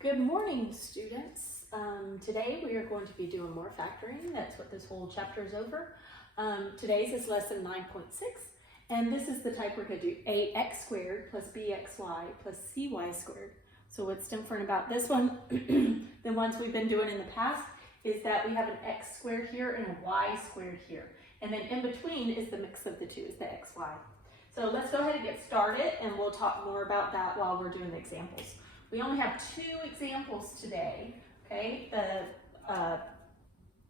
Good morning, students. Today we are going to be doing more factoring. That's what this whole chapter is over. Today's is lesson 9.6, and this is the type we're going to do ax squared plus bxy plus cy squared. So what's different about this one than ones we've been doing in the past is that we have an x squared here and a y squared here. And then in between is the mix of the two, is the xy. So let's go ahead and get started, and we'll talk more about that while we're doing the examples. We only have 2 examples today, okay?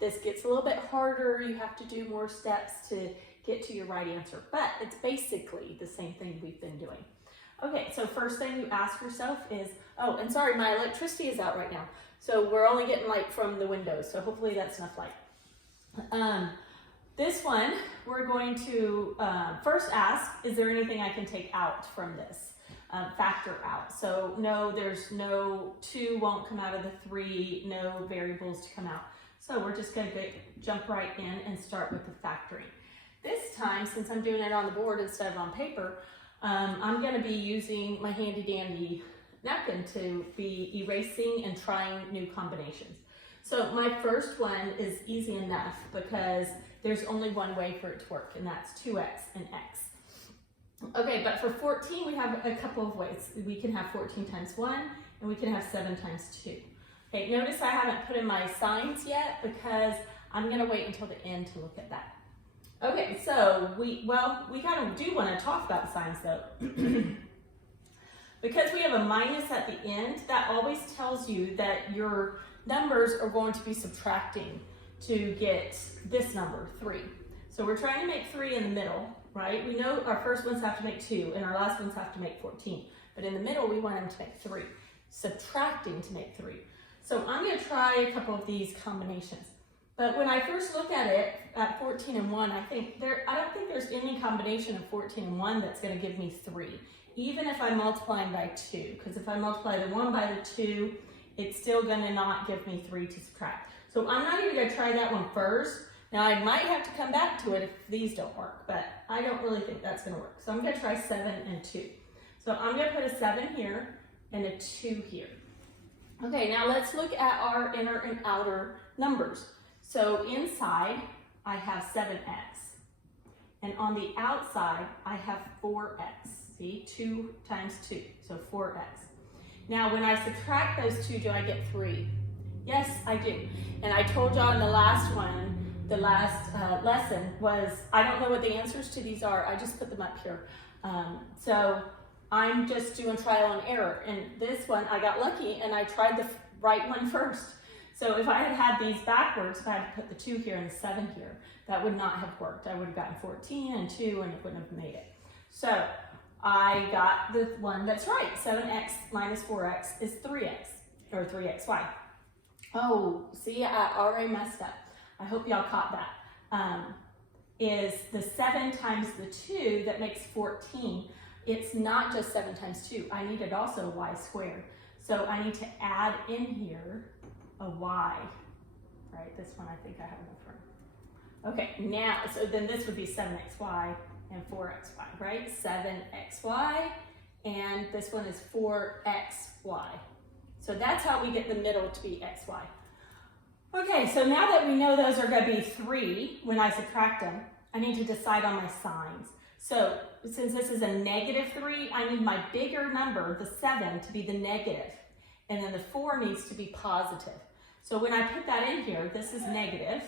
This gets a little bit harder. You have to do more steps to get to your right answer, but it's basically the same thing we've been doing. Okay, so first thing you ask yourself is, oh, and sorry, my electricity is out right now. So we're only getting light from the windows, so hopefully that's enough light. This one, we're going to first ask, is there anything I can take out from this? Factor out. So no, there's no 2 won't come out of the 3, no variables to come out. So we're just going to jump right in and start with the factoring. This time, since I'm doing it on the board instead of on paper, I'm going to be using my handy dandy napkin to be erasing and trying new combinations. So my first one is easy enough because there's only one way for it to work, and that's 2x and x. Okay, but for 14, we have a couple of ways. We can have 14 times 1, and we can have 7 times 2. Okay, notice I haven't put in my signs yet because I'm going to wait until the end to look at that. Okay, so we kind of do want to talk about signs though. Because we have a minus at the end, that always tells you that your numbers are going to be subtracting to get this number, 3. So we're trying to make 3 in the middle. Right? We know our first ones have to make 2 and our last ones have to make 14. But in the middle, we want them to make 3. Subtracting to make 3. So I'm going to try a couple of these combinations. But when I first look at it, at 14 and 1, I don't think there's any combination of 14 and 1 that's going to give me 3. Even if I'm multiplying by 2. Because if I multiply the 1 by the 2, it's still going to not give me 3 to subtract. So I'm not even going to try that one first. Now I might have to come back to it if these don't work, but I don't really think that's going to work. So I'm going to try 7 and 2. So I'm going to put a 7 here and a 2 here. Okay, now let's look at our inner and outer numbers. So inside I have 7x, and on the outside I have 4x. See, 2 times 2, so 4x. Now when I subtract those 2, do I get 3? Yes, I do. And I told y'all in the last lesson was, I don't know what the answers to these are, I just put them up here. So I'm just doing trial and error. And this one, I got lucky and I tried the right one first. So if I had had these backwards, if I had to put the 2 here and the 7 here, that would not have worked. I would have gotten 14 and 2 and it wouldn't have made it. So I got the one that's right. 7x minus 4x is 3x, or 3xy. Oh, see, I already messed up. I hope y'all caught that. Is the 7 times the 2 that makes 14. It's not just 7 times 2. I needed also y squared. So I need to add in here a y. Right, this one I think I have in the front. Okay, now, so then this would be 7xy and 4xy, right? 7xy, and this one is 4xy. So that's how we get the middle to be xy. Okay, so now that we know those are going to be 3 when I subtract them, I need to decide on my signs. So since this is a negative 3, I need my bigger number, the 7, to be the negative, and then the 4 needs to be positive. So when I put that in here, this is negative,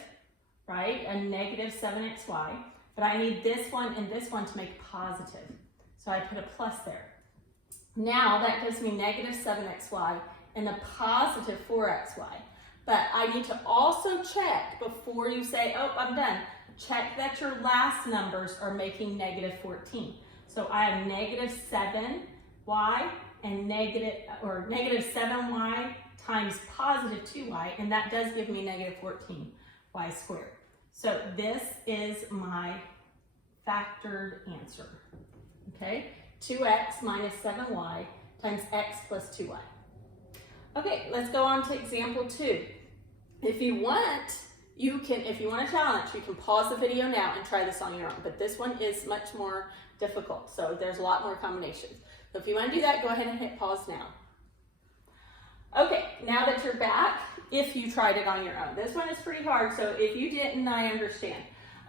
right? A negative 7xy, but I need this one and this one to make positive. So I put a plus there. Now that gives me negative 7xy and a positive 4xy. But I need to also check before you say, oh, I'm done. Check that your last numbers are making negative 14. So I have negative 7y and negative 7y times positive 2y, and that does give me negative 14y squared. So this is my factored answer, okay? 2x minus 7y times x plus 2y. Okay, let's go on to example 2. If you want a challenge, you can pause the video now and try this on your own, but this one is much more difficult, so there's a lot more combinations. So if you want to do that, go ahead and hit pause now. Okay, now that you're back, if you tried it on your own. This one is pretty hard, so if you didn't, I understand.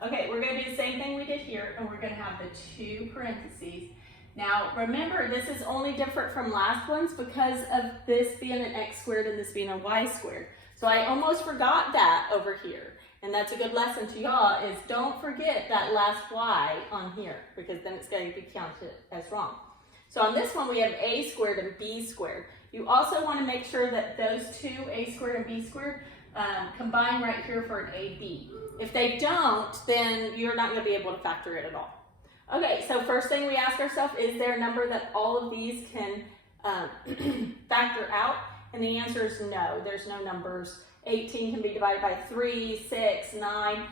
Okay, we're going to do the same thing we did here, and we're going to have the 2 parentheses. Now, remember, this is only different from last ones because of this being an x squared and this being a y squared. So I almost forgot that over here. And that's a good lesson to y'all, is don't forget that last y on here, because then it's going to be counted as wrong. So on this one, we have a squared and b squared. You also want to make sure that those two, a squared and b squared, combine right here for an ab. If they don't, then you're not going to be able to factor it at all. Okay, so first thing we ask ourselves, is there a number that all of these can factor out? And the answer is no, there's no numbers. 18 can be divided by 3, 6, 9,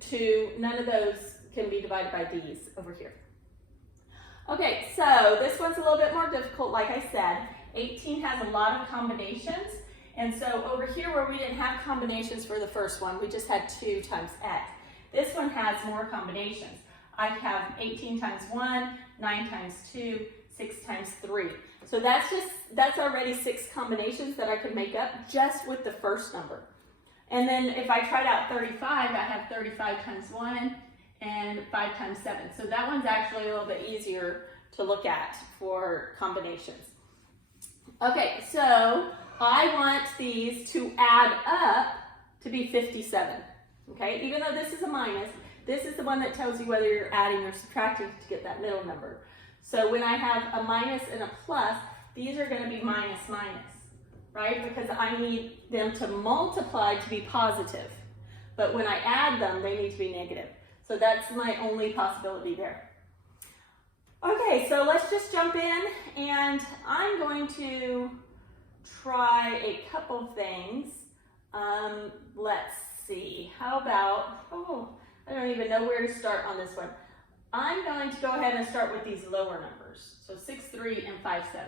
2, none of those can be divided by these over here. Okay, so this one's a little bit more difficult, like I said. 18 has a lot of combinations, and so over here where we didn't have combinations for the first one, we just had 2 times x. This one has more combinations. I have 18 times 1, 9 times 2, 6 times 3. So that's already 6 combinations that I could make up just with the first number. And then if I tried out 35, I have 35 times 1 and 5 times 7. So that one's actually a little bit easier to look at for combinations. Okay, so I want these to add up to be 57. Okay, even though this is a minus, this is the one that tells you whether you're adding or subtracting to get that middle number. So when I have a minus and a plus, these are going to be minus minus, right? Because I need them to multiply to be positive. But when I add them, they need to be negative. So that's my only possibility there. Okay, so let's just jump in, and I'm going to try a couple things. Let's see, how about, I don't even know where to start on this one. I'm going to go ahead and start with these lower numbers. So 6, 3, and 5, 7.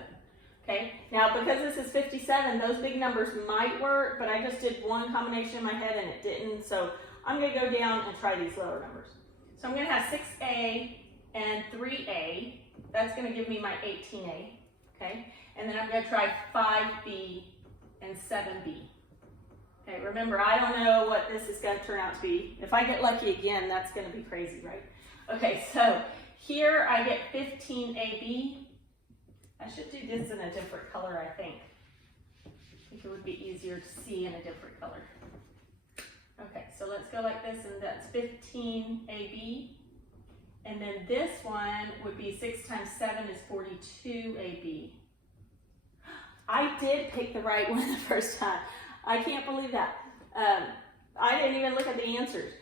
Okay, now because this is 57, those big numbers might work, but I just did one combination in my head and it didn't. So I'm going to go down and try these lower numbers. So I'm going to have 6a and 3a. That's going to give me my 18a. Okay, and then I'm going to try 5b and 7b. Okay, remember, I don't know what this is going to turn out to be. If I get lucky again, that's going to be crazy, right? Okay, so here I get 15ab. I should do this in a different color, I think. I think it would be easier to see in a different color. Okay, so let's go like this, and that's 15ab. And then this one would be 6 times 7 is 42ab. I did pick the right one the first time. I can't believe that. I didn't even look at the answers.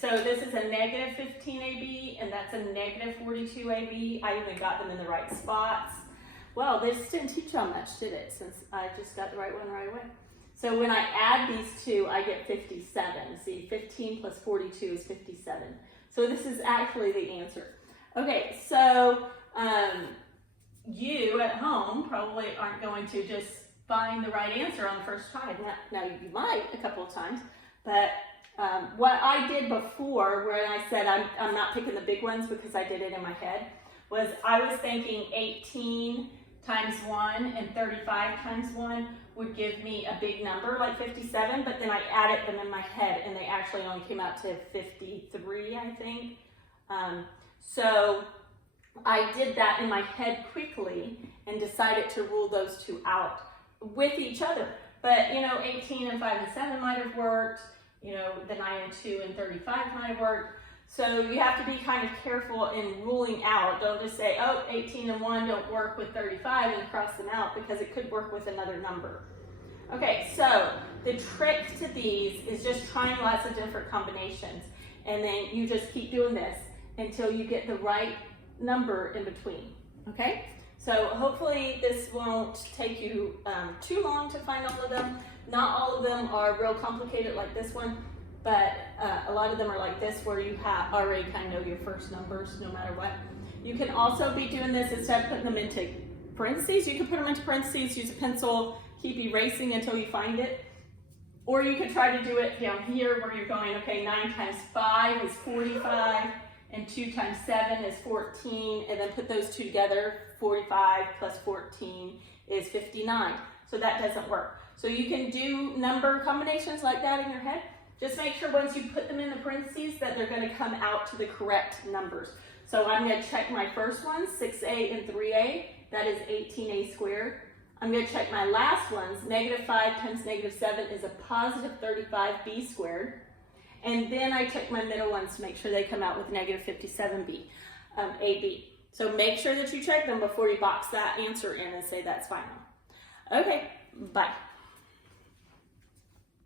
So this is a negative 15ab, and that's a negative 42ab. I even got them in the right spots. Well, this didn't teach how much, did it? Since I just got the right one right away. So when I add these two, I get 57. See, 15 plus 42 is 57. So this is actually the answer. Okay, so you at home probably aren't going to just find the right answer on the first try. Now you might a couple of times, but what I did before, when I said I'm not picking the big ones because I did it in my head, was I was thinking 18 times 1 and 35 times 1 would give me a big number like 57, but then I added them in my head and they actually only came out to 53, I think. So I did that in my head quickly and decided to rule those two out with each other. But, you know, 18 and 5 and 7 might have worked. You know, the 9 and 2 and 35 might have worked. So you have to be kind of careful in ruling out. Don't just say, oh, 18 and 1 don't work with 35 and cross them out, because it could work with another number. Okay, so the trick to these is just trying lots of different combinations. And then you just keep doing this until you get the right number in between, okay? So hopefully this won't take you too long to find all of them. Not all of them are real complicated like this one, but a lot of them are like this, where you have already kind of know your first numbers no matter what. You can also be doing this instead of putting them into parentheses. You can put them into parentheses, use a pencil, keep erasing until you find it. Or you could try to do it down here where you're going, okay, 9 times 5 is 45, and 2 times 7 is 14, and then put those two together. 45 plus 14 is is 59. So that doesn't work. So you can do number combinations like that in your head. Just make sure once you put them in the parentheses that they're going to come out to the correct numbers. So I'm going to check my first one, 6a and 3a. That is 18a squared. I'm going to check my last ones. -5 times -7 is a positive 35b squared. And then I check my middle ones to make sure they come out with -57b, ab. So make sure that you check them before you box that answer in and say that's final. Okay, bye.